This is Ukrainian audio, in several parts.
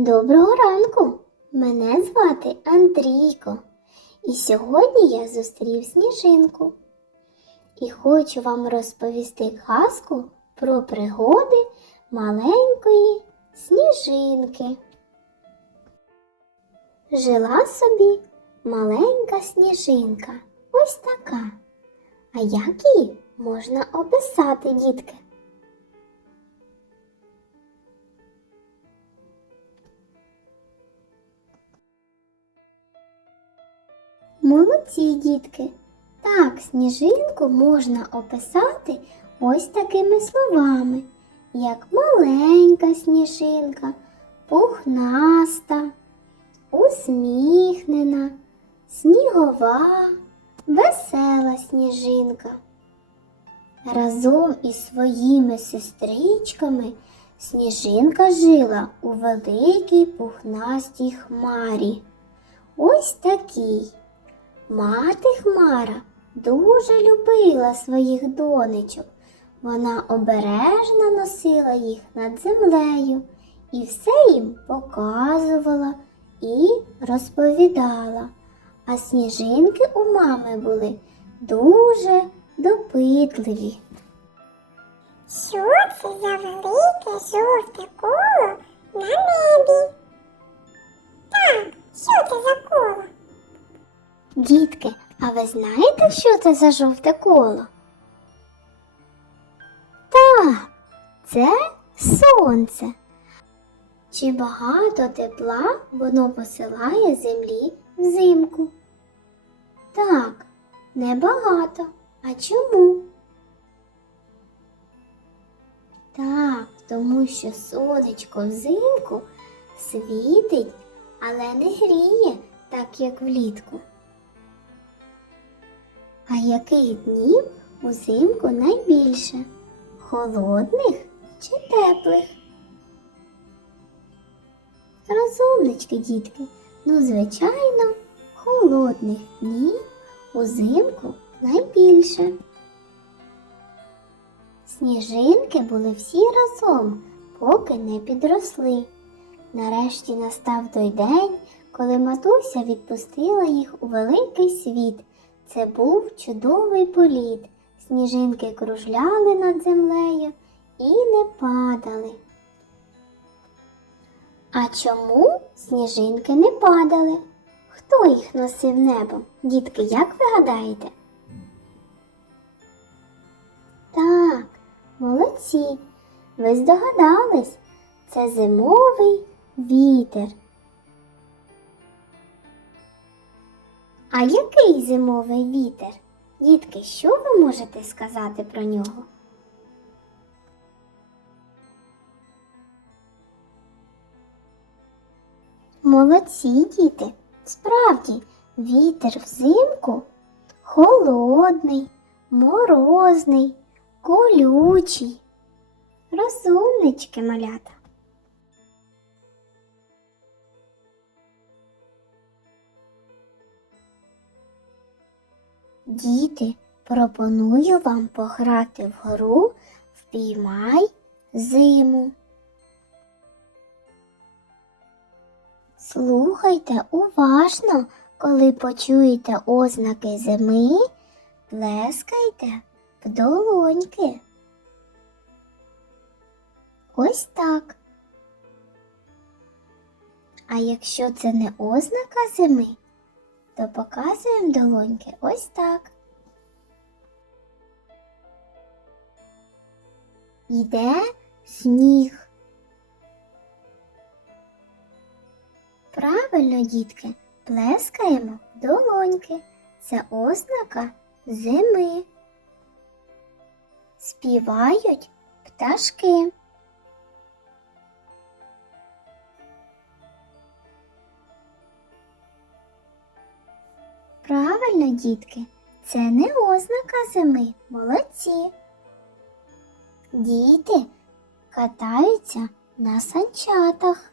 Доброго ранку! Мене звати Андрійко. І сьогодні я зустрів сніжинку. І хочу вам розповісти казку про пригоди маленької сніжинки. Жила собі маленька сніжинка, ось така. А як її можна описати, дітки? Молодці, дітки. Так, сніжинку можна описати ось такими словами, як маленька сніжинка, пухнаста, усміхнена, снігова, весела сніжинка. Разом із своїми сестричками сніжинка жила у великій пухнастій хмарі. Ось такій. Мати Хмара дуже любила своїх донечок. Вона обережно носила їх над землею і все їм показувала і розповідала. А сніжинки у мами були дуже допитливі. Що це за велике жовте коло на небі? Так, що це за коло? Дітки, а ви знаєте, що це за жовте коло? Так, це сонце. Чи багато тепла воно посилає землі взимку? Так, небагато. А чому? Так, тому що сонечко взимку світить, але не гріє, так як влітку. А яких днів узимку найбільше? Холодних чи теплих? Розумнички, дітки, ну, звичайно, холодних днів узимку найбільше. Сніжинки були всі разом, поки не підросли. Нарешті настав той день, коли матуся відпустила їх у великий світ. Це був чудовий політ. Сніжинки кружляли над землею і не падали. А чому сніжинки не падали? Хто їх носив небом? Дітки, як ви гадаєте? Так, молодці. Ви здогадались, це зимовий вітер. А який зимовий вітер? Дітки, що ви можете сказати про нього? Молодці діти. Справді, вітер взимку холодний, морозний, колючий. Розумнички малята. Діти, пропоную вам пограти в гру Впіймай зиму. Слухайте уважно, коли почуєте ознаки зими, плескайте в долоньки. Ось так. А якщо це не ознака зими, то показуємо долоньки ось так. Йде сніг. Правильно, дітки, плескаємо долоньки. Це ознака зими. Співають пташки. Правильно, дітки, це не ознака зими. Молодці. Діти катаються на санчатах.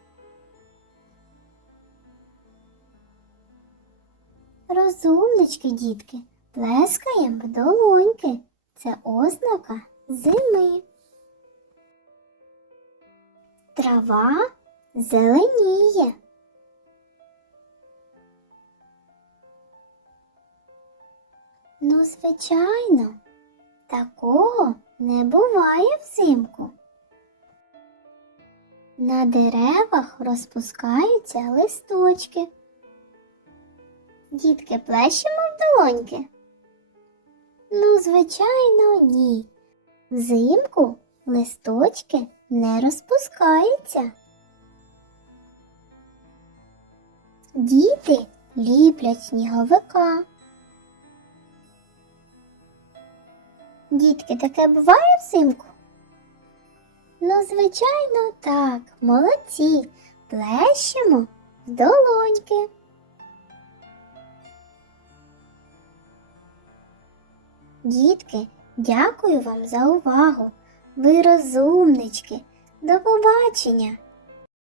Розумнички, дітки, плескаємо долоньки. Це ознака зими. Трава зеленіє. Ну, звичайно, такого не буває взимку. На деревах розпускаються листочки. Дітки плещемо в долоньки? Ну, звичайно, ні. Взимку листочки не розпускаються. Діти ліплять сніговика. Дітки, таке буває взимку? Ну, звичайно, так, молодці. Плещемо в долоньки. Дітки, дякую вам за увагу. Ви розумнички. До побачення!